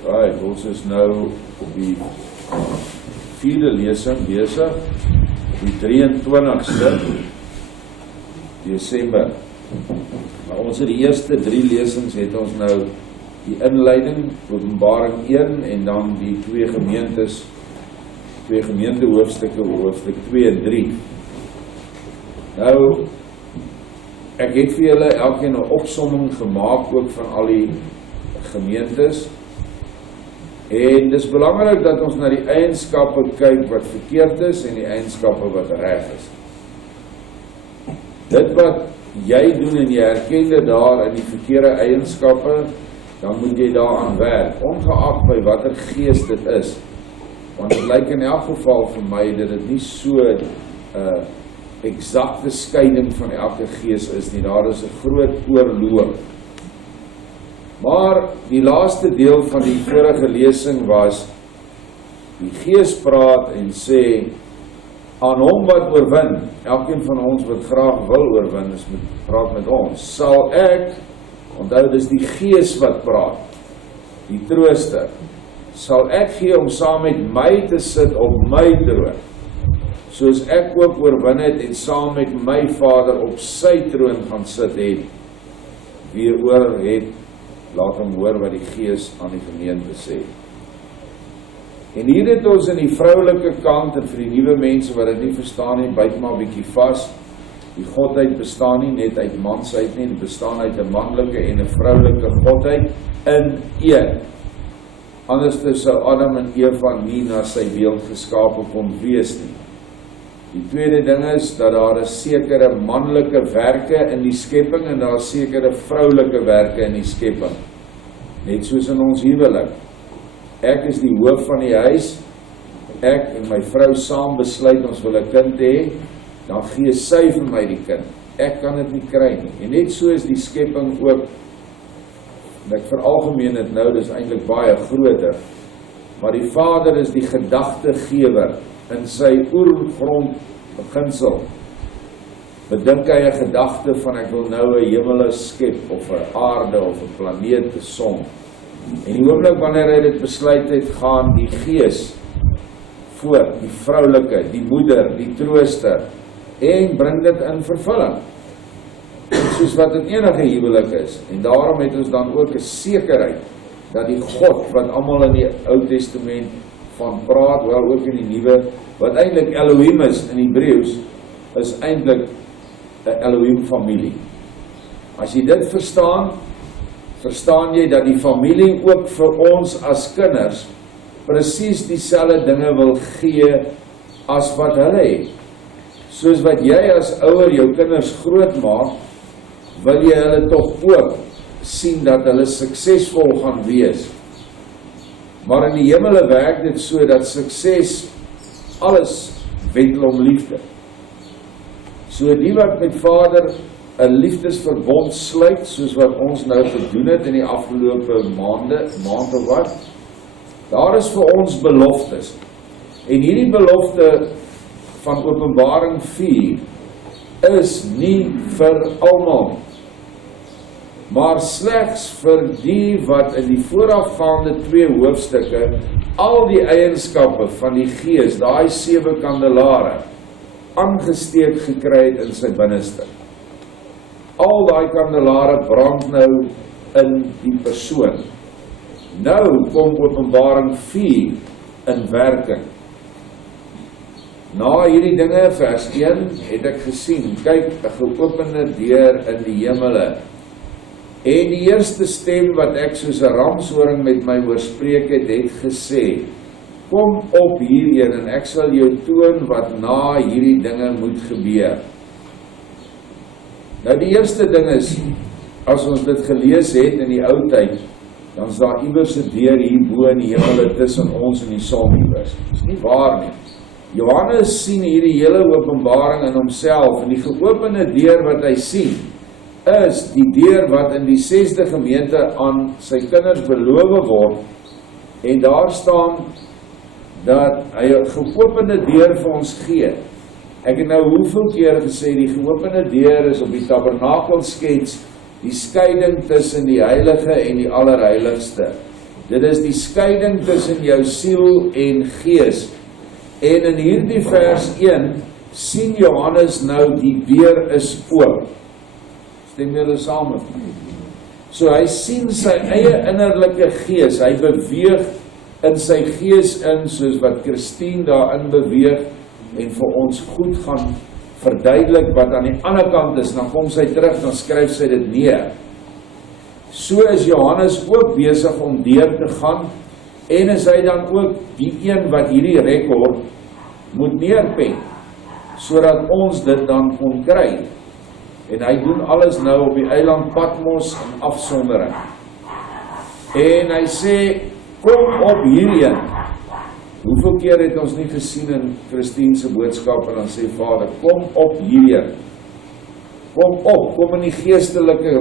Right, ons is nou op die 4de lesing besig, die 23ste Desember. Maar ons het die eerste 3 lesings het ons nou die inleiding, Openbaring 1 en dan die twee gemeentehoofstukke, hoofstuk 2 en 3. Nou, ek het vir julle elkeen 'n opsomming gemaak ook van al die gemeentes. En dis belangrik dat ons na die eienskappe kyk wat verkeerd is en die eienskappe wat reg is. Dit wat jy doen en jy herken dit daar in die verkeerde eienskappe, dan moet jy daaraan werk, ongeag by watter gees dit is. Want het lyk in elk geval vir my dat dit nie so eksakte skeiding van elke gees is nie. Daar is 'n groot oorloop. Maar die laaste deel van die vorige lesing was, die Gees praat en sê, aan hom wat oorwin, elkeen van ons wat graag wil oorwin, is praat met ons, sal ek, onthou dis die Gees wat praat, die trooster, sal ek gee om saam met my te sit op my troon, soos ek ook oorwin het en saam met my Vader op sy troon gaan sit het, wie oor het, laat hom hoor wat die Gees aan die gemeente sê. En hier het ons in die vroulike kant, en vir die nuwe mense wat dit nie verstaan nie, byt maar 'n bietjie vas. Die godheid bestaan nie net uit mansheid nie, dit bestaan uit 'n manlike en 'n vroulike godheid in een. Anders sou Adam en Eva nie na sy beeld geskape kon wees nie. Die tweede ding is dat daar is sekere manlike werke in die skepping en daar is sekere vroulike werke in die skepping. Net soos in ons huwelik. Ek is die hoof van die huis, ek en my vrou saam besluit ons wil 'n kind hê, dan gee sy vir my die kind. Ek kan dit nie kry nie. En net so is die skepping ook, en ek veralgemeen dit nou, dis eintlik baie groter, maar die Vader is die gedagtegewer in sy oergrond beginsel. Bedink hy 'n gedagte van ek wil nou 'n hemel skep, of 'n aarde, of 'n planeet, 'n son. En die oomblik wanneer hy dit besluit het, gaan die Gees voor, die vroulike, die moeder, die trooster, en bring dit in vervulling. Soos wat in enige huwelik is. En daarom het ons dan ook 'n sekerheid, dat die God, wat almal in die Ou Testament van praat, wel ook in die Nuwe, wat eintlik Elohim is in Hebreëus, is eintlik 'n Elohim familie. As jy dit verstaan jy dat die familie ook vir ons as kinders presies dieselfde dinge wil gee as wat hulle het. Soos wat jy as ouer jou kinders groot maak, wil jy hulle tog ook sien dat hulle suksesvol gaan wees. Maar in die hemele werk dit so dat sukses alles wendel om liefde. So die wat met Vader 'n liefdesverbond sluit, soos wat ons nou gedoen het in die afgelope maand of wat, daar is vir ons beloftes. En hierdie belofte van Openbaring 4 is nie vir almal, maar slegs vir die wat in die voorafgaande 2 hoofstukke al die eienskappe van die Gees, daai 7 kandelare, aangesteek gekry het in sy binneste. Al daai kandelare brand nou in die persoon. Nou kom Openbaring 4 in werking. Na hierdie dinge, vers 1, het ek gesien, kyk, 'n geopende deur in die hemele. En die eerste stem wat ek soos 'n ramshoring met my oorspreek het, het gesê, kom op hierheen en ek sal jou toon wat na hierdie dinge moet gebeur. Nou die eerste ding is, as ons dit gelees het in die ou tyd, dan is daar iewers 'n deur hierbo in die hemele tussen ons en die son iewers. Dis nie waar nie. Johannes sien hierdie hele openbaring in homself, en die geopende deur wat hy sien, is die deur wat in die 6de gemeente aan sy kinders beloof word, en daar staan dat hy 'n geopende deur vir ons gee. Ek het nou hoeveel keer gesê, die geopende deur is op die tabernakelskets, die skeiding tussen die heilige en die allerheiligste. Dit is die skeiding tussen jou siel en gees. En in hierdie vers 1 sien Johannes nou die deur is oop. Stem julle saam met my? So hy sien sy eie innerlike gees, hy beweeg in sy gees in, soos wat Christine daarin beweeg, en vir ons goed gaan verduidelik wat aan die ander kant is, dan kom sy terug, dan skryf sy dit neer. So is Johannes ook besig om deur te gaan, en is hy dan ook die een wat hierdie rekord moet neerpen, sodat ons dit dan kon kry. En hy doen alles nou op die eiland Patmos in afsondering. En hy sê, kom op hierheen. Hoeveel keer het ons nie gesien in Christine se boodskap, en dan sê Vader, kom op hierheen. Kom op, kom in die geestelike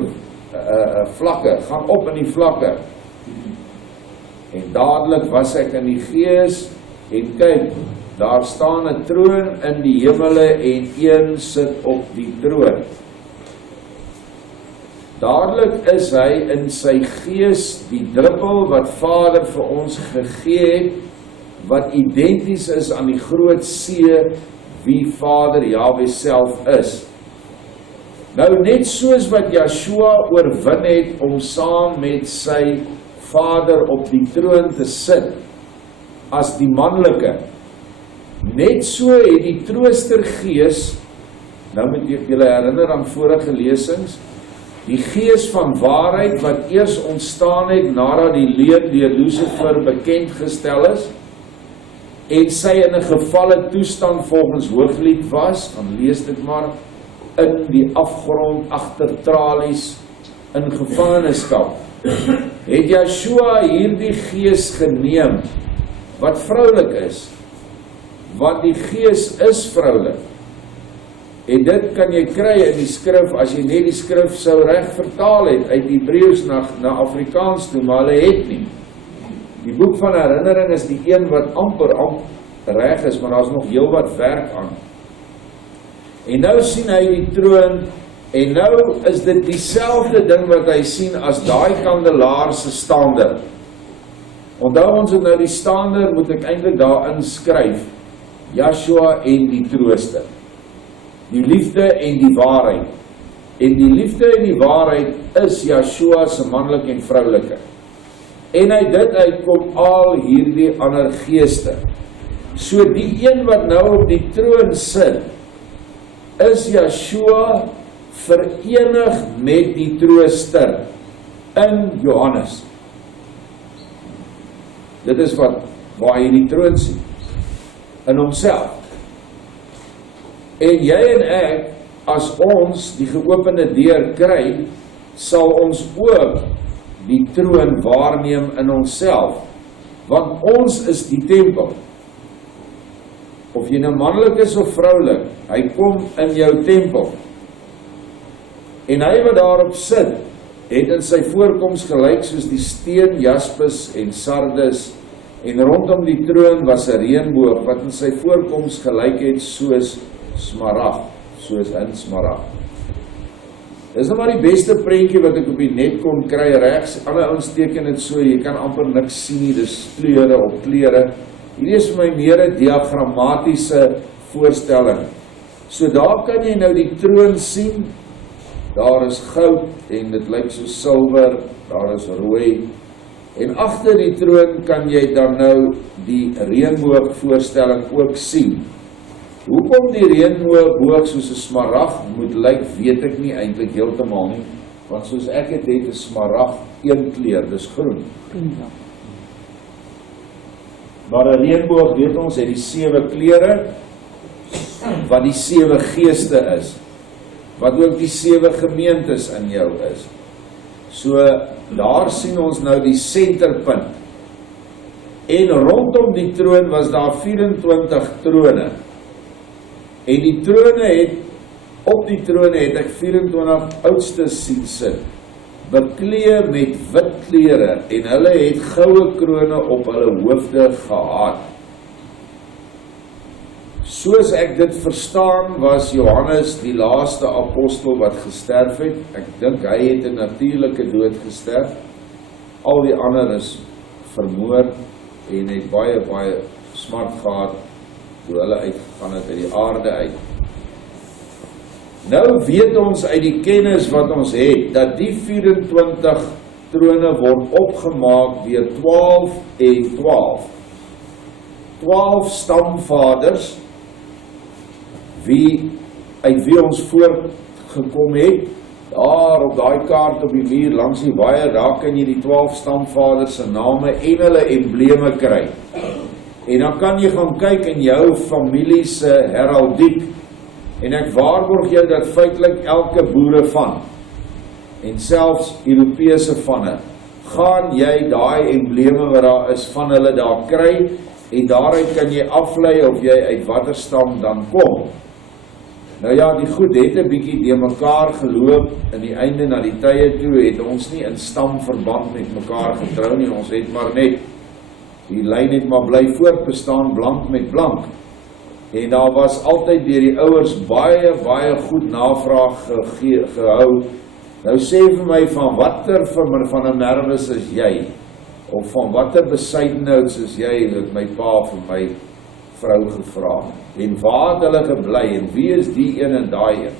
vlakke, gaan op in die vlakke. En dadelik was ek in die gees, en kyk, daar staan 'n troon in die hemele, en een sit op die troon. Dadelik is hy in sy gees die druppel wat Vader vir ons gegee het, wat identies is aan die groot see, wie Vader Jahwe self is. Nou net soos wat Joshua oorwin het om saam met sy Vader op die troon te sit, as die manlike, net so het die troostergees, nou moet ek julle herinner aan vorige lesings, die gees van waarheid wat eers ontstaan het nadat die leuen deur Lucifer bekend gestel is, en sy in 'n gevalle toestand volgens Hooglied was, dan lees dit maar, in die afgrond agter tralies, in gevangenskap, het Joshua hierdie gees geneem, wat vroulik is, want die gees is vroulik. En dit kan jy kry in die skrif, as jy net die skrif sou reg vertaal het, uit Hebreëus na Afrikaans toe, maar hulle het nie. Die boek van herinnering is die een wat amper reg is, maar daar is nog heel wat werk aan. En nou sien hy die troon, en nou is dit dieselfde ding wat hy sien as daai kandelaar se staander. Onthou ons het nou die staander, moet ek eintlik daarin skryf, Joshua en die trooster. Die liefde en die waarheid. En die liefde en die waarheid is Joshua se manlike en vroulike. En uit dit uitkom al hierdie ander geeste. So die een wat nou op die troon sit, is Joshua verenig met die trooster in Johannes. Dit is waar hy die troon sien, in homself. En jy en ek, as ons die geopende deur kry, sal ons ook die troon waarneem in onsself, want ons is die tempel. Of jy nou manlik is of vroulik, hy kom in jou tempel. En hy wat daarop sit, het in sy voorkoms gelyk soos die steen, jaspis en sardis, en rondom die troon was 'n reënboog, wat in sy voorkoms gelyk het soos smaragd, soos in smaragd. Dis nou maar die beste prentjie wat ek op die net kon kry regs. Alle ouens teken dit so, jy kan amper niks sien nie, dis kleure op kleure. Hierdie is vir my meer 'n diagrammatiese voorstelling. So daar kan jy nou die troon sien. Daar is goud en dit lyk so silwer, daar is rooi. En agter die troon kan jy dan nou die reënboog voorstelling ook sien. Hoekom die reënboog soos 'n smaragd moet lyk, weet ek nie eintlik heeltemal nie, want soos ek het 'n smaragd een kleur, dis groen. Maar 'n reënboog, weet ons, het die 7 kleure, wat die 7 geeste is, wat ook die 7 gemeentes in jou is. So, daar sien ons nou die senterpunt. En rondom die troon was daar 24 trone. En die trone het, op die trone het ek 24 oudstes sien sit, bekleed met wit klere, en hulle het goue krone op hulle hoofde gehad. Soos ek dit verstaan, was Johannes die laaste apostel wat gesterf het. Ek dink hy het 'n natuurlike dood gesterf. Al die ander is vermoor en het baie smart gehad toe hulle uitgegaan het uit die aarde uit. Nou weet ons uit die kennis wat ons het, dat die 24 trone word opgemaak deur 12 en 12. 12 stamvaders, uit wie ons voortgekom het, daar op daai kaart op die muur langs die waaier, daar kan jy die 12 stamvaders se name en hulle embleme kry. En dan kan jy gaan kyk in jou familie se heraldiek, en ek waarborg jou dat feitelik elke boere van, en selfs Europese vanne, gaan jy daai embleme wat daar is van hulle daar kry, en daaruit kan jy aflei of jy uit watter stam dan kom. Nou ja, die goed het 'n bietjie deur mekaar geloop in die einde na die tye toe, het ons nie in stamverband met mekaar getrou nie, ons het maar net, die lyn het maar bly voortbestaan, blank met blank. En daar was altyd deur die ouers baie goed navraag gehou. Nou sê vir my, van watter van 'n Merwes is jy? Of van watter besuidenhouds is jy, het my pa vir my vrou gevra. En waar het hulle gebly, en wie is die een en daai een?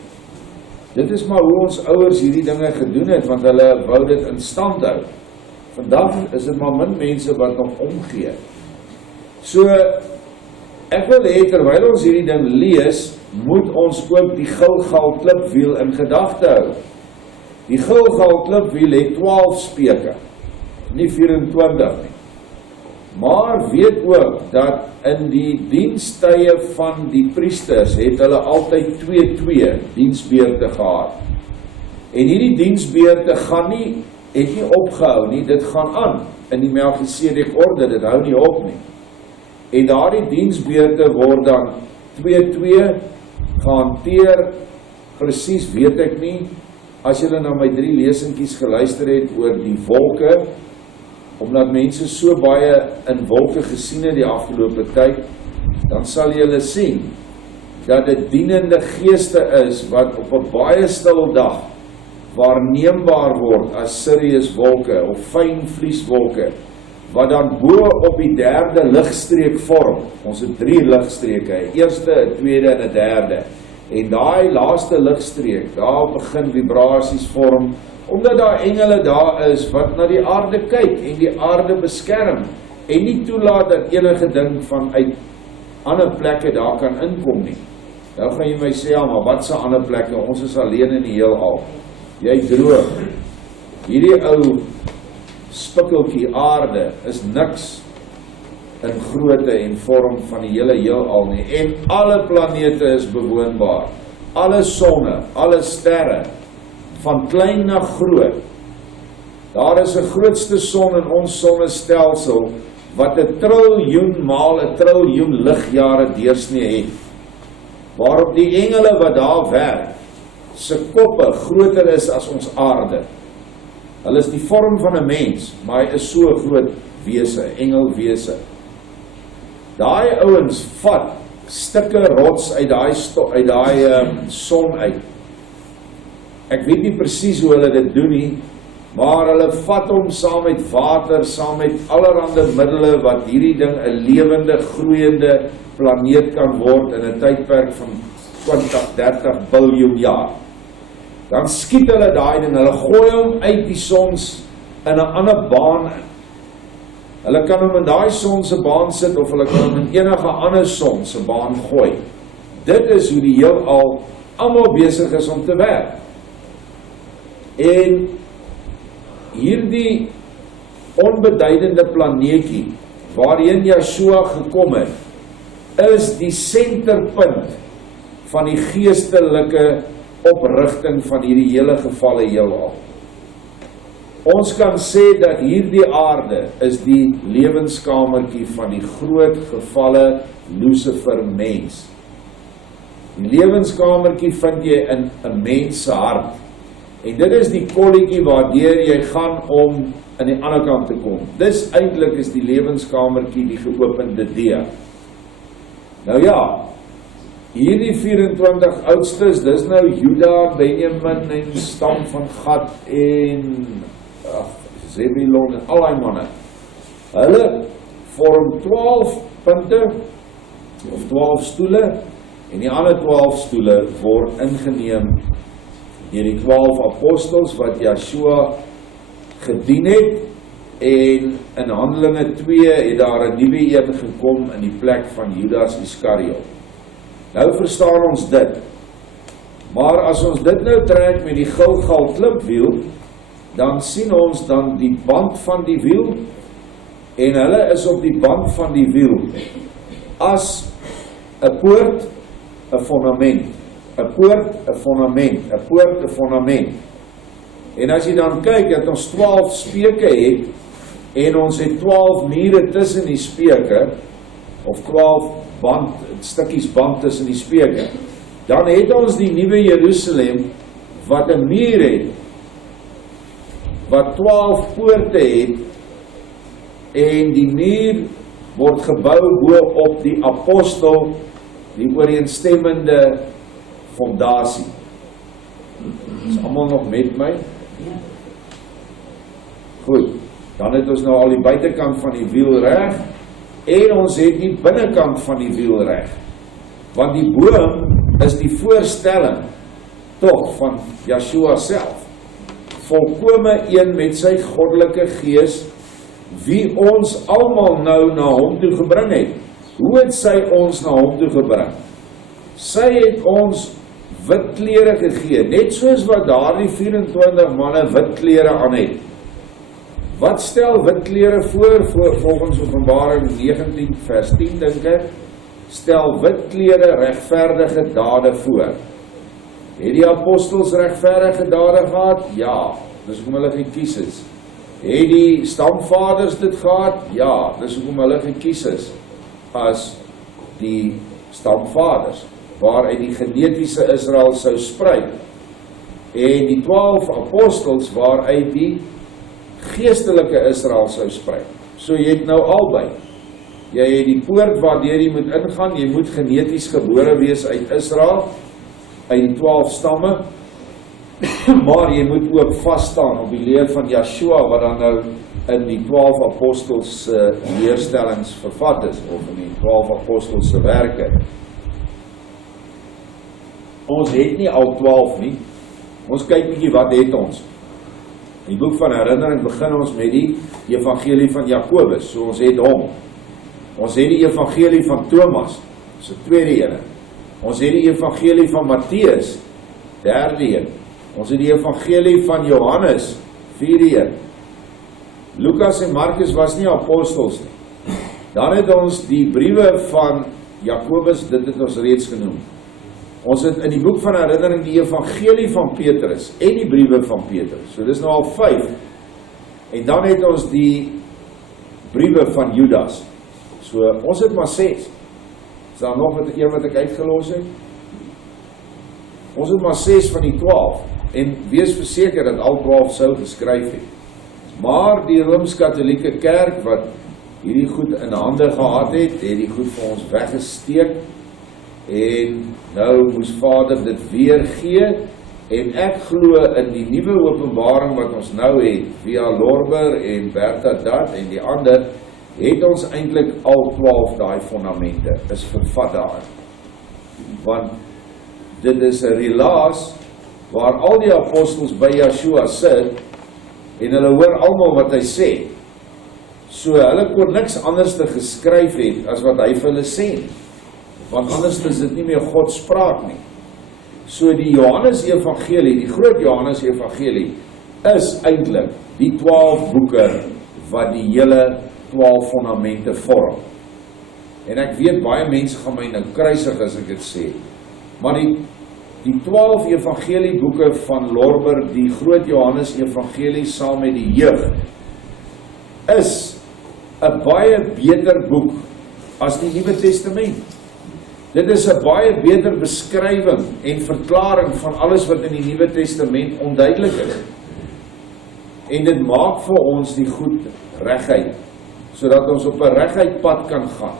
Dit is maar hoe ons ouers hierdie dinge gedoen het, want hulle wou dit in stand hou. Vandag is dit maar min mense wat nog omgee. So, ek wil hê, terwyl ons hierdie ding lees, moet ons ook die Gilgal klipwiel in gedagte hou. Die Gilgal klipwiel het 12 speke, nie 24 nie. Maar weet ook dat in die dienstye van die priesters het hulle altyd 2 diensbeurte gehad. En hierdie diensbeurte het nie opgehou nie, dit gaan aan in die Melchisedek orde, dit hou nie op nie. En daardie diensbeurte word dan 2 gehanteer, presies weet ek nie, as julle na my 3 lesingkies geluister het oor die wolke, omdat mense so baie in wolke gesien het die afgelope tyd, dan sal julle sien, dat dit dienende geeste is, wat op 'n baie stil dag, waarneembaar word as Sirius wolke, of fyn vlieswolke, wat dan bo op die 3de ligstreek vorm. Ons het 3 ligstreke, 'n eerste, 'n tweede en 'n derde. En daai laaste ligstreek, daar begin vibrasies vorm, omdat daar engele daar is wat na die aarde kyk en die aarde beskerm en nie toelaat dat enige ding vanuit ander plekke daar kan inkom nie. Nou gaan jy my sê, ja, maar wat se ander plekke? Ons is alleen in die heelal. Jy droog. Hierdie ou spikkeltjie aarde is niks in grootte en vorm van die hele heelal nie. En alle planete is bewoonbaar. Alle sonne, alle sterre, van klein na groot. Daar is 'n grootste son in ons sonnestelsel wat 1 triljoen maal 1 triljoen ligjare deursnee het. Waarop die engele wat daar werk, se koppe groter is as ons aarde. Hulle is die vorm van 'n mens, maar hy is so 'n groot wese, engelwese. Daai ouens vat stukke rots uit daai son uit. Ek weet nie presies hoe hulle dit doen nie, maar hulle vat hom saam met water, saam met allerhande middele wat hierdie ding 'n lewende, groeiende planeet kan word in 'n tydperk van 20, 30 biljoen jaar. Dan skiet hulle daai ding, hulle gooi hom uit die son in 'n ander baan in. Hulle kan hom in daai son se baan sit of hulle kan hom in enige ander son se baan gooi. Dit is hoe die heelal almal besig is om te werk. En hierdie onbeduidende planeetjie waarheen Yeshua gekom het, is die senterpunt van die geestelike oprigting van hierdie hele gevalle heelal. Ons kan sê dat hierdie aarde is die lewenskamertjie van die groot gevalle Lucifer mens. Die lewenskamertjie vind jy in 'n mens se hart. En dit is die kolletjie waardeur jy gaan om aan die ander kant te kom. Dis eintlik is die lewenskamertjie die geopende deur. Nou ja, hierdie 24 oudstes, dis nou Juda, Benjamin en stam van Gad en Zebulon en al die manne. Hulle vorm 12 punte, of 12 stoele, en die ander 12 stoele word ingeneem deur die 12 apostels wat Joshua gedien het, en in Handelinge 2 het daar 'n nuwe een gekom in die plek van Judas Iskariot. Nou verstaan ons dit. Maar as ons dit nou trek met die Gilgal klipwiel, dan sien ons dan die band van die wiel, en hulle is op die band van die wiel as 'n poort, 'n fondament, 'n poort, 'n fondament, 'n poort, 'n fondament. En as jy dan kyk dat ons 12 speke het, en ons het 12 mure tussen die speke, of 12 stukkies band tussen die speke, dan het ons die nuwe Jerusalem, wat 'n muur het, wat 12 poorte het, en die muur word gebou bo op die apostel, die ooreenstemmende fondasie. Is almal nog met my? Goed, dan het ons nou al die buitekant van die wiel reg, en ons het die binnekant van die wiel reg. Want die boom is die voorstelling, toch, van Joshua self. Volkome een met sy goddelike gees, wie ons almal nou na hom toe gebring het. Hoe het sy ons na hom toe gebring? Sy het ons wit klere gegee, net soos wat daardie 24 manne wit klere aan het. Wat stel wit klere voor volgens Openbaring 19 vers 10 dink ek? Stel wit klere regverdige dade voor. Het die apostels regverdige dade gehad? Ja, dis hoekom hulle gekies is. Het die stamvaders dit gehad? Ja, dis hoekom hulle gekies is as die stamvaders, waaruit die genetiese Israel sou spruit. En die 12 apostels waaruit die geestelike Israel sou spruit. So jy het nou albei. Jy het die poort waardeur jy moet ingaan, jy moet geneties gebore wees uit Israel, uit die 12 stamme, maar jy moet ook vasstaan op die leer van Joshua, wat dan nou in die 12 apostels leerstellings vervat is, of in die 12 apostels se werke. Ons het nie al 12 nie. Ons kyk bietjie wat het ons. In die boek van herinnering begin ons met die evangelie van Jakobus, so ons het hom. Ons het die evangelie van Thomas, so tweede ene. Ons het die evangelie van Matteus, derde een. Ons het die evangelie van Johannes, vierde een. Lukas en Markus was nie apostels nie. Dan het ons die briewe van Jakobus, dit het ons reeds genoem. Ons het in die boek van herinnering die evangelie van Petrus en die briewe van Petrus. So dis nou al 5. En dan het ons die briewe van Judas. So ons het maar 6. Is daar nog een wat ek uitgelos het? Ons het maar 6 van die 12. En wees verseker dat al 12 sou geskryf het. Maar die Rooms-Katholieke Kerk wat hierdie goed in hande gehad het die goed vir ons weggesteek. En nou moes Vader dit weer gee, en ek glo in die nuwe openbaring wat ons nou het, via Lorber en Bertha Dat en die ander, het ons eintlik al 12 daai fondamente, is vervat daar. Want dit is 'n relaas, waar al die apostels by Joshua sit, en hulle hoor almal wat hy sê. So hulle kon niks anders te geskryf het, as wat hy vir hulle sê. Want anders is dit nie meer God spraak nie. So die Johannes Evangelie, die groot Johannes Evangelie, is eintlik die 12 boeke wat die hele 12 fondamente vorm. En ek weet baie mense gaan my nou kruisig as ek dit sê. Maar die 12 evangelieboeke van Lorber, die groot Johannes Evangelie saam met die jeug, is 'n baie beter boek as die Nuwe Testament. Dit is 'n baie beter beskrywing en verklaring van alles wat in die Nuwe Testament onduidelik is. En dit maak vir ons die goed reguit, sodat ons op 'n reguit pad kan gaan.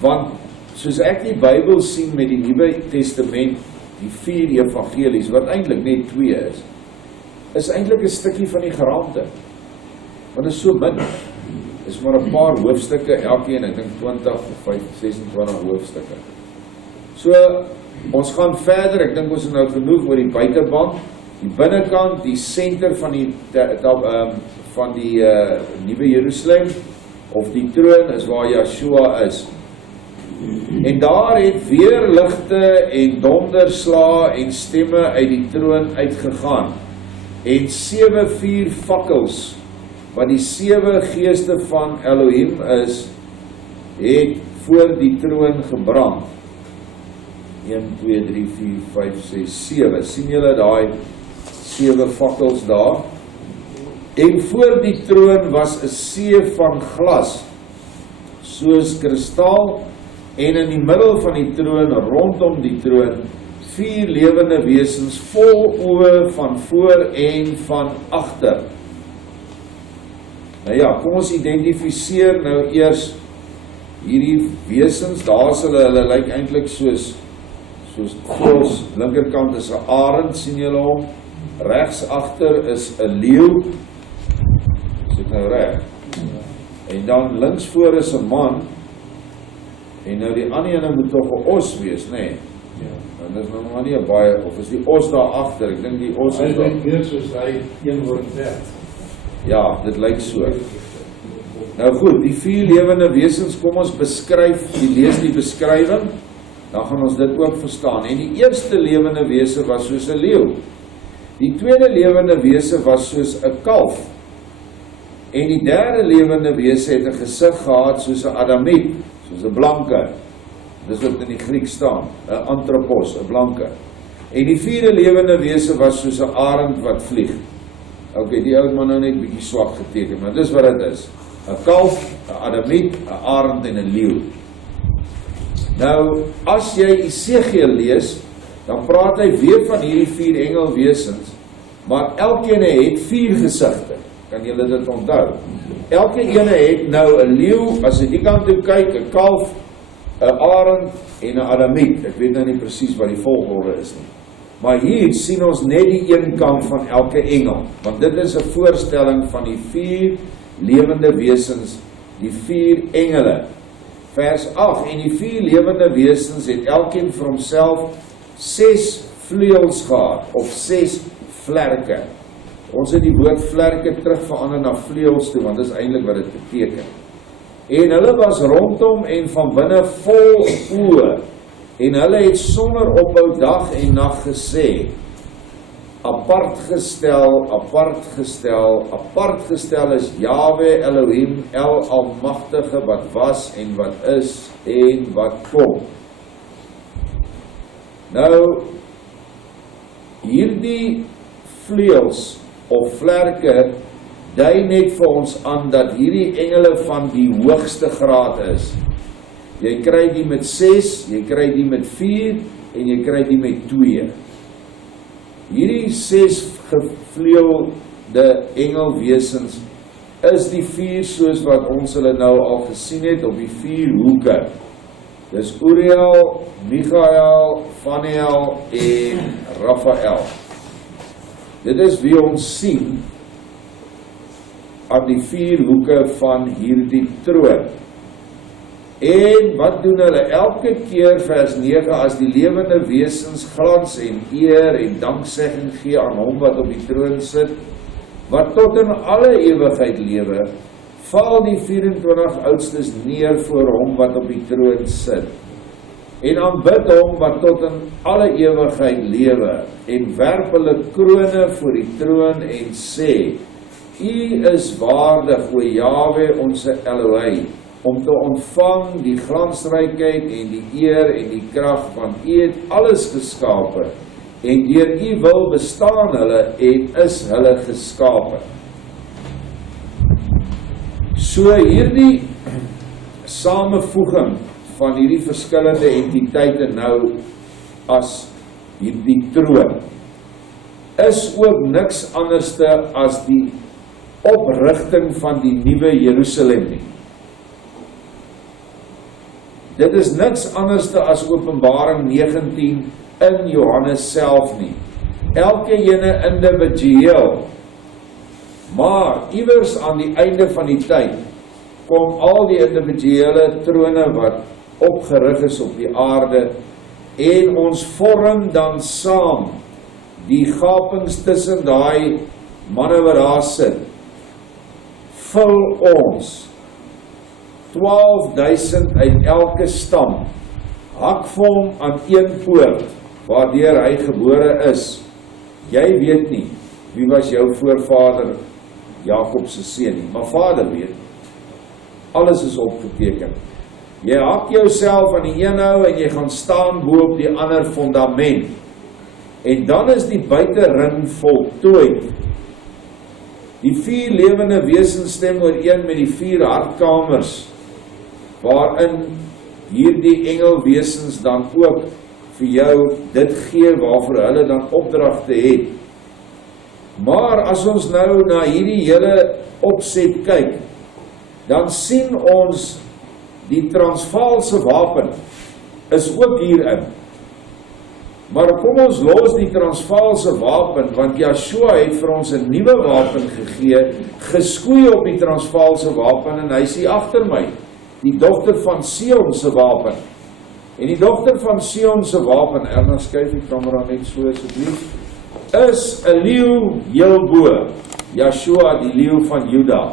Want soos ek die Bybel sien met die Nuwe Testament, die 4 evangelies, wat eintlik net 2 is eintlik 'n stukkie van die geraamte. Want dit is so min. Is maar 'n paar hoofstukke, elkeen, ek dink 20 of 26 hoofstukke. So, ons gaan verder, ek dink ons is nou genoeg oor die buitebank, die binnekant, die senter van die Nuwe Jerusalem, of die troon is waar Yeshua is. En daar het weer ligte en donderslae en stemme uit die troon uitgegaan, en 7 fakkels, wat die 7 geeste van Elohim is, het voor die troon gebrand. 1, 2, 3, 4, 5, 6, 7. Sien julle daai 7 fakkels daar? En voor die troon was 'n see van glas, soos kristal, en in die middel van die troon, rondom die troon, 4 lewende wesens, vol oë van voor en van agter. Nou ja, kom ons identifiseer nou eers hierdie wesens. Daar is hulle lyk eintlik soos voels. Linkerkant is 'n arend, sien julle hom? Regs agter is 'n leeu. Is dit nou reg? En dan links voor is 'n man. En nou die ander ene moet tog 'n os wees, nê? Nee. En dis nou maar nie 'n baie, of is die os daar agter? Ek dink die os is daar. Hy lyk meer soos hy een woord werd. Ja, dit lyk so. Nou goed, die 4 lewende wesens, kom ons beskryf, lees die beskrywing, dan gaan ons dit ook verstaan. En die eerste lewende wese was soos 'n leeu. Die tweede lewende wese was soos 'n kalf. En die derde lewende wese het 'n gesig gehad soos 'n adamiet, soos 'n blanke. Dis wat in die Griek staan, 'n anthropos, 'n blanke. En die vierde lewende wese was soos 'n arend wat vlieg. Ok, die ou man nou net bietjie swak geteken, maar dis wat dit is. 'n kalf, 'n adamiet, 'n arend en 'n leeu. Nou, as jy Esegiel lees, dan praat hy weer van hierdie 4 engelwesens, maar elkeen het 4 gesigte. Kan julle dit onthou? Elke ene het nou 'n leeu, as jy die kant toe kyk, 'n kalf, 'n arend en 'n adamiet. Ek weet nou nie presies wat die volgorde is nie. Maar hier sien ons net die een kant van elke engel, want dit is 'n voorstelling van die 4 lewende wesens, die 4 engele. Vers 8, en die 4 lewende wesens het elkeen vir homself 6 vleuels gehad, of 6 vlerke. Ons het die woord vlerke terugverander na vleuels toe, want dit is eintlik wat dit beteken. En hulle was rondom en van binne vol oë, en hulle het sonder ophou dag en nag gesê, apart gestel, apart gestel, apart gestel is Jahwe Elohim, El Almagtige, wat was en wat is en wat kom. Nou, hierdie vleuels of vlerke dui net vir ons aan dat hierdie engele van die hoogste graad is. Jy kry die met 6, jy kry die met 4 en jy kry die met 2. Hierdie 6 gevleuelde engelwesens is die 4 soos wat ons hulle nou al gesien het op die 4 hoeke. Dis Uriel, Michael, Vaniel en Raphael. Dit is wie ons sien aan die 4 hoeke van hierdie troon. En wat doen hulle? Elke keer vers 9, as die lewende wesens glans en eer en danksegging gee aan hom wat op die troon sit, wat tot in alle ewigheid lewe, val die 24 oudstes neer voor hom wat op die troon sit, en aanbid hom wat tot in alle ewigheid lewe, en werp hulle krone voor die troon en sê, U is waardig, o Jahwe, ons Elohim, om te ontvang die glansrykheid en die eer en die krag, want U het alles geskape, en deur U wil bestaan hulle en is hulle geskape. So hierdie samevoeging van hierdie verskillende entiteite nou as hierdie troon, is ook niks anderste as die oprigting van die Nuwe Jerusalem nie. Dit is niks anderste as Openbaring 19 in Johannes self nie. Elke ene individueel Maar iewers aan die einde van die tyd kom al die individuele trone wat opgerig is op die aarde en ons vorm dan saam die gapings tussen daai manne wat daar sit, vul ons 12.000 uit elke stam, hak vir hom aan een poort waardeur hy gebore is. Jy weet nie wie was jou voorvader Jakob se seun nie, maar Vader weet. Alles is opgeteken. Jy hak jouself aan die een hou en jy gaan staan bo op die ander fundament. En dan is die buitering voltooi. Die 4 lewende wesens stem ooreen met die 4 hartkamers, waarin hierdie engelwesens dan ook vir jou dit gee waarvoor hulle dan opdragte het. Maar as ons nou na hierdie hele opset kyk, dan sien ons die Transvaalse wapen is ook hierin. Maar kom ons los die Transvaalse wapen, want Yeshua het vir ons 'n nuwe wapen gegee, geskoei op die Transvaalse wapen, en hy sê agter my, die dogter van Sion se wapen. En die dogter van Sion se wapen, Erna, skuif die kamera net so asseblief, is 'n leeu heel bo, Yeshua die leeu van Juda.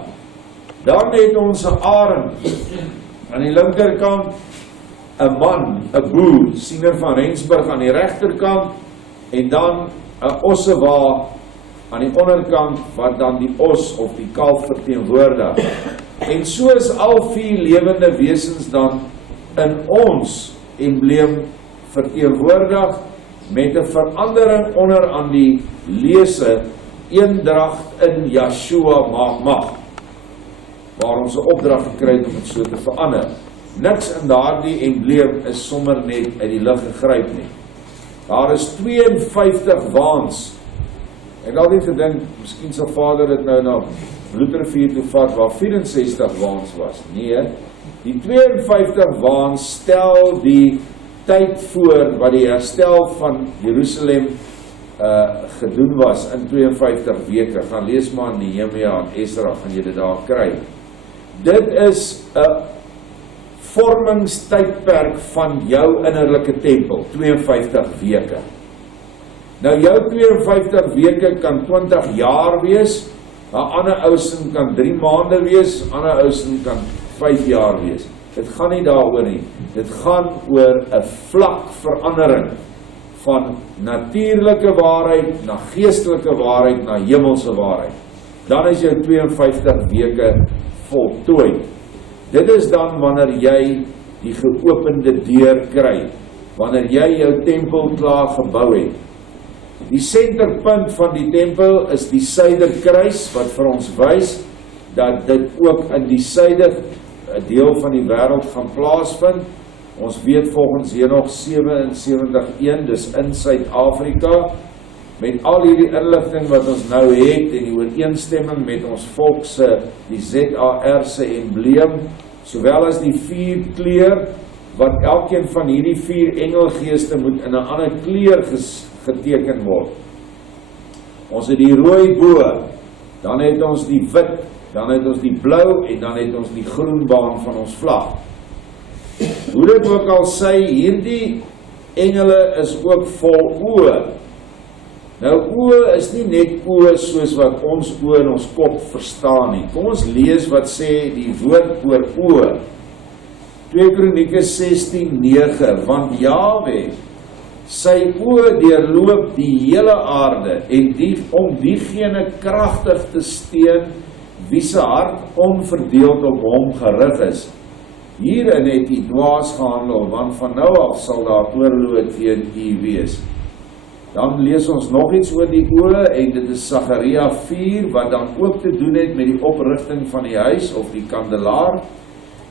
Dan het ons 'n arend, aan die linkerkant 'n man, 'n boer, siener van Rensburg aan die regterkant, en dan 'n ossewa aan die onderkant, wat dan die os of die kalf verteenwoordig. En so is al 4 lewende wesens dan in ons embleem verteenwoordig, met 'n verandering onder aan die lese, eendracht in Yeshua maak mag, waar ons 'n opdrag gekry het om dit so te verander. Niks in daardie embleem is sommer net uit die lug gegryp nie. Daar is 52 waans. Ek het altyd gedink, miskien sal Vader dit nou na Bloedrivier toe vat, waar 64 waans was. Nee, die 52 waans stel die tyd voor wat die herstel van Jerusalem gedoen was in 52 weke. Gaan lees maar in Nehemia en Esra, gaan jy dit daar kry. Dit is 'n vormingstydperk van jou innerlike tempel, 52 weke. Nou jou 52 weke kan 20 jaar wees, 'n ander ousin kan 3 maande wees, 'n ander ousin kan 5 jaar wees. Dit gaan nie daaroor nie. Dit gaan oor 'n vlak verandering van natuurlike waarheid na geestelike waarheid na hemelse waarheid. Dan is jou 52 weke voltooi. Dit is dan wanneer jy die geopende deur kry, wanneer jy jou tempel klaar gebou het. Die senterpunt van die tempel is die suiderkruis, wat vir ons wys dat dit ook in die suidige deel van die wêreld gaan plaasvind. Ons weet volgens Henog 77:1, dis in Suid-Afrika, met al hierdie inligting wat ons nou het en die ooreenstemming met ons volk se, die ZAR se embleem, sowel as die 4 kleur, wat elkeen van hierdie 4 engelgeeste moet in 'n ander kleur geteken word. Ons het die rooi bo, dan het ons die wit, dan het ons die blou en dan het ons die groen baan van ons vlag. Hoe dit ook al sê, hierdie engele is ook vol oë. Nou oë is nie net oë soos wat ons oë in ons kop verstaan nie. Kom ons lees wat sê die woord oor oë. 2 Kronieke 16:9, want Jahwe, sy oë deurloop die hele aarde en om diegene kragtig te steun wie se hart onverdeeld op hom gerig is. Hierin het u dwaas gehandel, want van nou af sal daar oorlog teen u wees. Dan lees ons nog iets oor die oë, en dit is Sagaria 4, wat dan ook te doen het met die oprigting van die huis of die kandelaar.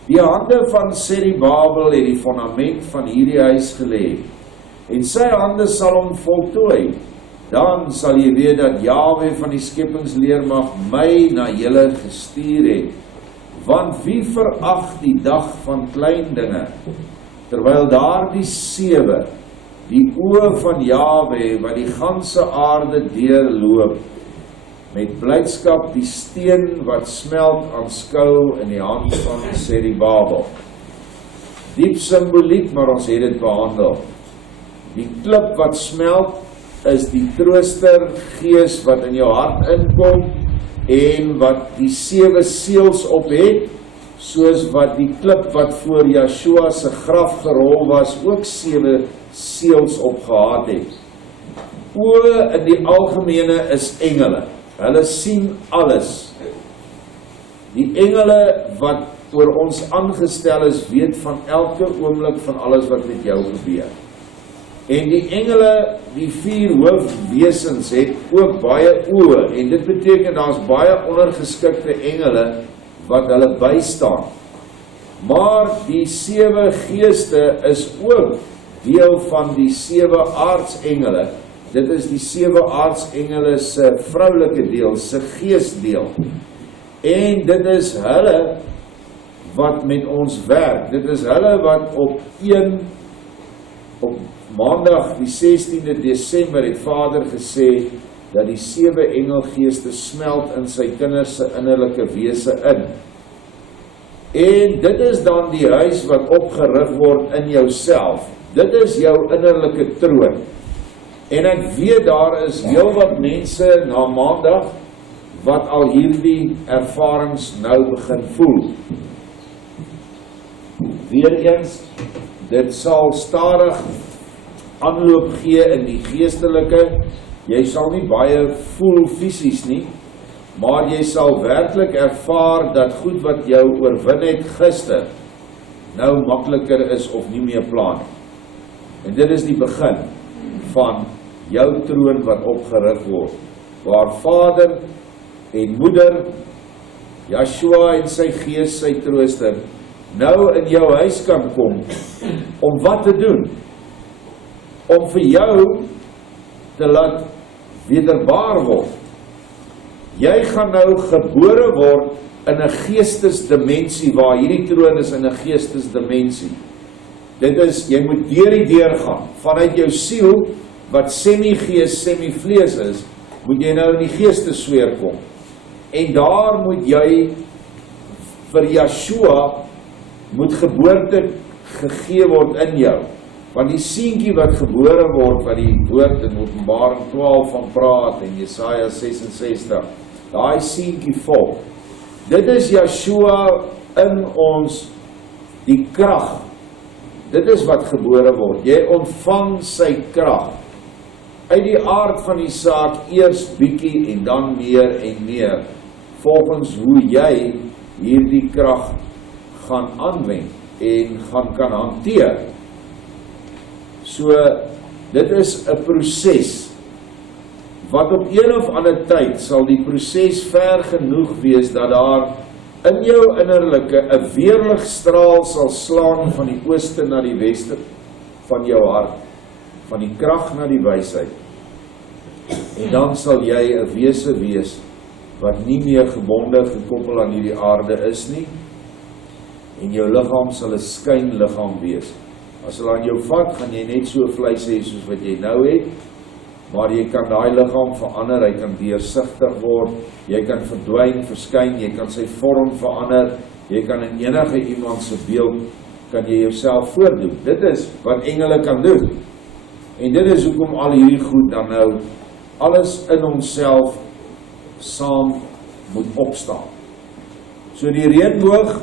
Die hande van Serubabel het die fondament van hierdie huis gelê, en sy hande sal hom voltooi. Dan sal jy weet dat Jahwe van die skepingsleermag my na julle gestuur het. Want wie verag die dag van klein dinge, terwyl daar die 7, die oë van Jahwe, wat die ganse aarde deurloop, met blydskap die steen wat smelt aanskou in die hand van Serubabel. Diep simboliek, maar ons het dit behandel. Die klip wat smelt is die trooster gees wat in jou hart inkom en wat die 7 seels op het, soos wat die klip wat voor Joshua se graf gerol was, ook 7 seels op gehad het. Oë in die algemene is engele. Hulle sien alles. Die engele wat oor ons aangestel is, weet van elke oomblik van alles wat met jou gebeur. En die engele, die 4 hoofwesens, het ook baie oë, en dit beteken daar's baie ondergeskikte engele wat hulle bystaan. Maar die 7 geeste is ook deel van die 7 aardsengele. Dit is die 7 aardsengele se vroulike deel, se geesdeel. En dit is hulle wat met ons werk. Dit is hulle wat op Maandag die 16de Desember het Vader gesê dat die 7 engelgeeste smelt in sy kinders se innerlike wese in. En dit is dan die huis wat opgerig word in jouself. Dit is jou innerlike troon. En ek weet daar is heel wat mense na Maandag wat al hierdie ervarings nou begin voel. Weereens, dit sal stadig aanloop gee in die geestelike. Jy sal nie baie voel fisies nie, maar jy sal werklik ervaar dat goed wat jou oorwin het gister nou makliker is of nie meer plan. En dit is die begin van jou troon wat opgerig word, waar Vader en Moeder, Joshua en sy gees, sy trooster, nou in jou huis kan kom, om wat te doen? Om vir jou te laat wederbaar word. Jy gaan nou gebore word in 'n geestesdimensie, waar hierdie troon is in 'n geestesdimensie. Dit is, jy moet deur die deur gaan, vanuit jou siel, wat semi-gees, semi-vlees is, moet jy nou in die geestesfeer kom. En daar moet jy, vir Joshua, moet geboorte gegee word in jou. Want die seentjie wat gebore word, wat die woord in Openbaring 12 van praat, en Jesaja 66, daai seentjie volk, dit is Joshua in ons, die krag. Dit is wat gebore word. Jy ontvang sy krag. Uit die aard van die saak, eers bietjie en dan meer en meer, volgens hoe jy hierdie krag gaan aanwend en kan hanteer. So, dit is 'n proses, wat op een of ander tyd sal die proses ver genoeg wees, dat daar in jou innerlike 'n weerligstraal sal slaan van die ooste na die weste van jou hart, van die krag na die wysheid. En dan sal jy 'n wese wees, wat nie meer gebonde, gekoppel aan hierdie aarde is nie, en jou liggaam sal 'n skynliggaam wees. As hulle aan jou vat, gaan jy net so vleis hê soos wat jy nou het, maar jy kan daai liggaam verander, hy kan deursigtig word, jy kan verdwyn, verskyn, jy kan sy vorm verander, jy kan in enige iemand se beeld, kan jy jouself voordoen. Dit is wat engele kan doen. En dit is hoekom al hierdie goed dan nou, alles in homself saam moet opstaan. So die reënboog,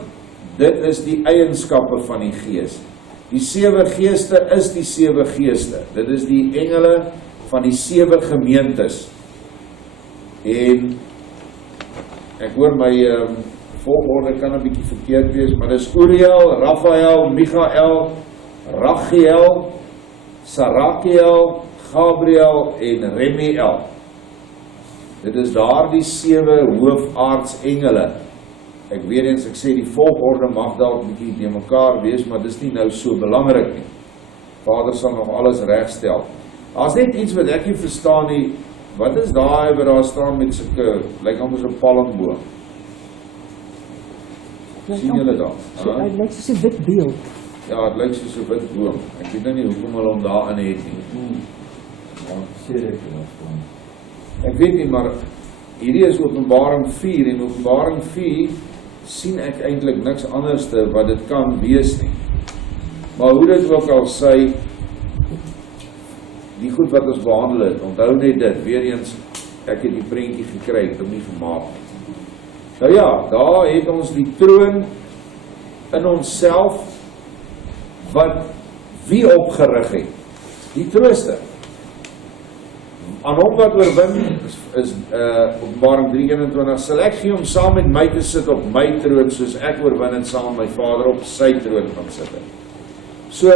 dit is die eienskappe van die Gees. Die 7 geeste is die 7 geeste. Dit is die engele van die 7 gemeentes. En ek hoor my volgorde kan 'n bietjie verkeerd wees, maar dis Uriel, Raphael, Michael, Ragiel, Sarakiel, Gabriel en Remiel. Dit is daar die 7 hoofaardsengele. Ek weet eens, ek sê die volgorde mag dalk 'n bietjie de mekaar wees, maar dis nie nou so belangrik nie. Vader sal nog alles regstel. Daar's net iets wat ek nie verstaan nie. Wat is daai wat daar staan met sulke, lyk amper so 'n palmboom? Sien julle daar? Dit lyk soos 'n wit beeld. Ja, dit lyk soos 'n wit boom. Ek weet nou nie hoekom hulle hom daarin het nie. Sê ek dan. Ek weet nie, maar hierdie is Openbaring 4, en Openbaring 4 sien ek eintlik niks anderste wat dit kan wees nie. Maar hoe dit ook al sy, die goed wat ons behandel het, onthou net dit, weer eens, ek het die prentjie gekry, ek het hom nie gemaak nie. Nou ja, daar het ons die troon in onsself, wat wie opgerig het? Die trooster. Aan hom wat oorwin, is Openbaring 3:21, sal ek gee om saam met my te sit op my troon, soos ek oorwin en saam met my Vader op sy troon gaan sit. So,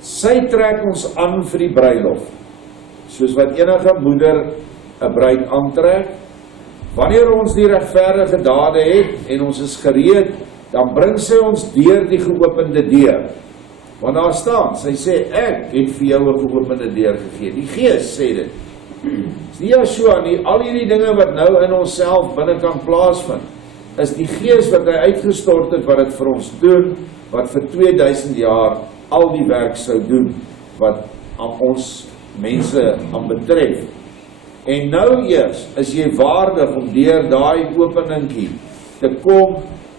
sy trek ons aan vir die bruilof, soos wat enige moeder 'n bruid aantrek. Wanneer ons die regverdige dade het, en ons is gereed, dan bring sy ons deur die geopende deur. Want daar staan, sy sê, ek het vir jou 'n geopende deur gegee. Die Gees sê dit. Dis nie Yeshua nie, al hierdie dinge wat nou in onsself binne kan plaasvind, is die Gees wat hy uitgestort het, wat dit vir ons doen, wat vir 2000 jaar al die werk sou doen, wat aan ons mense aan betref. En nou eers is jy waardig om deur daai openingkie te kom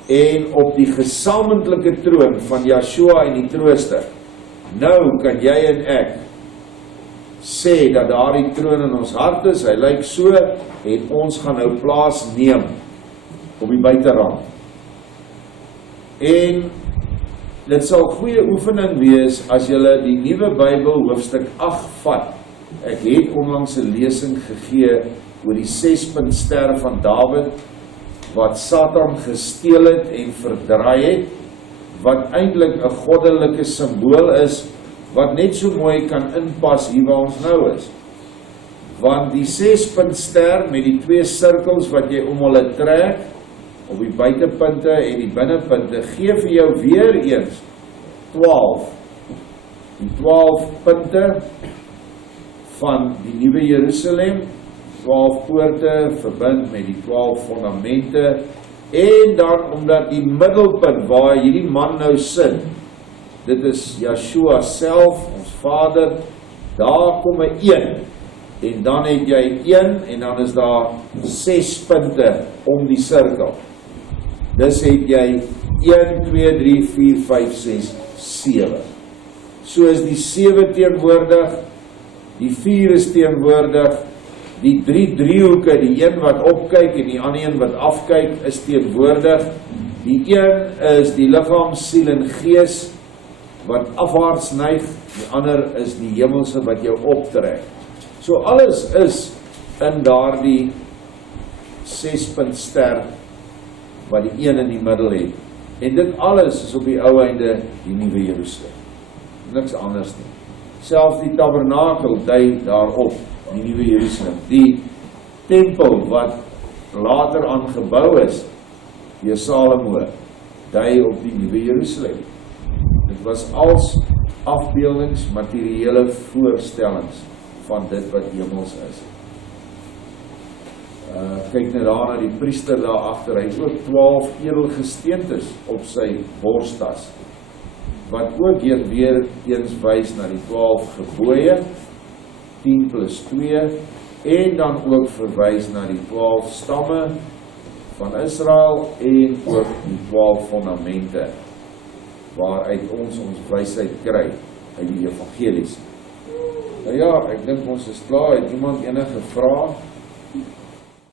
en op die gesamentlike troon van Yeshua en die trooster. Nou kan jy en ek sê dat daardie troon in ons hart is, hy lyk so, en ons gaan nou plaas neem op die buiterand. En dit sal goeie oefening wees as julle die Nuwe Bybel hoofstuk 8 vat. Ek het onlangs 'n lesing gegee oor die 6-punt ster van Dawid, wat Satan gesteel het en verdraai het, wat eintlik 'n goddelike simbool is, wat net so mooi kan inpas hier waar ons nou is. Want die 6-punt ster met die 2 sirkels wat jy om hulle trek, op die buitepunte en die binnepunte, gee vir jou weer eens 12. Die 12 punte van die Nuwe Jerusalem, 12 poorte verbind met die 12 fondamente, en dan omdat die middelpunt waar hierdie man nou sit, dit is Yeshua self, ons Vader, daar kom 'n 1, en dan het jy 1, en dan is daar 6 punte om die sirkel. Dus het jy 1, 2, 3, 4, 5, 6, 7. So is die 7 teenwoordig, die 4 is teenwoordig, die 3 driehoeke, die een wat opkyk en die ander een wat afkyk, is teenwoordig. Die een is die liggaam, siel en gees wat afwaarts neig, die ander is die hemelse wat jou optrek. So alles is in daardie 6-punt ster wat die een in die middel het. En dit alles is op die ou einde die Nuwe Jerusalem. Niks anders nie. Selfs die tabernakel dui daarop, die Nuwe Jerusalem. Die tempel wat later aangebou is, deur Salomo, dui op die Nuwe Jerusalem. Dit was als afbeeldings, materiële voorstellings van dit wat hemels is. Kyk net daar na die priester daar agter, hy het ook 12 edelgesteentes op sy borstas, wat ook weer eens wys na die 12 gebooie, 10 plus 2, en dan ook verwys na die 12 stamme van Israel, en ook die 12 fondamente, waaruit ons wysheid kry, uit die evangelies. Nou ja, ek dink ons is klaar, het iemand enige vraag?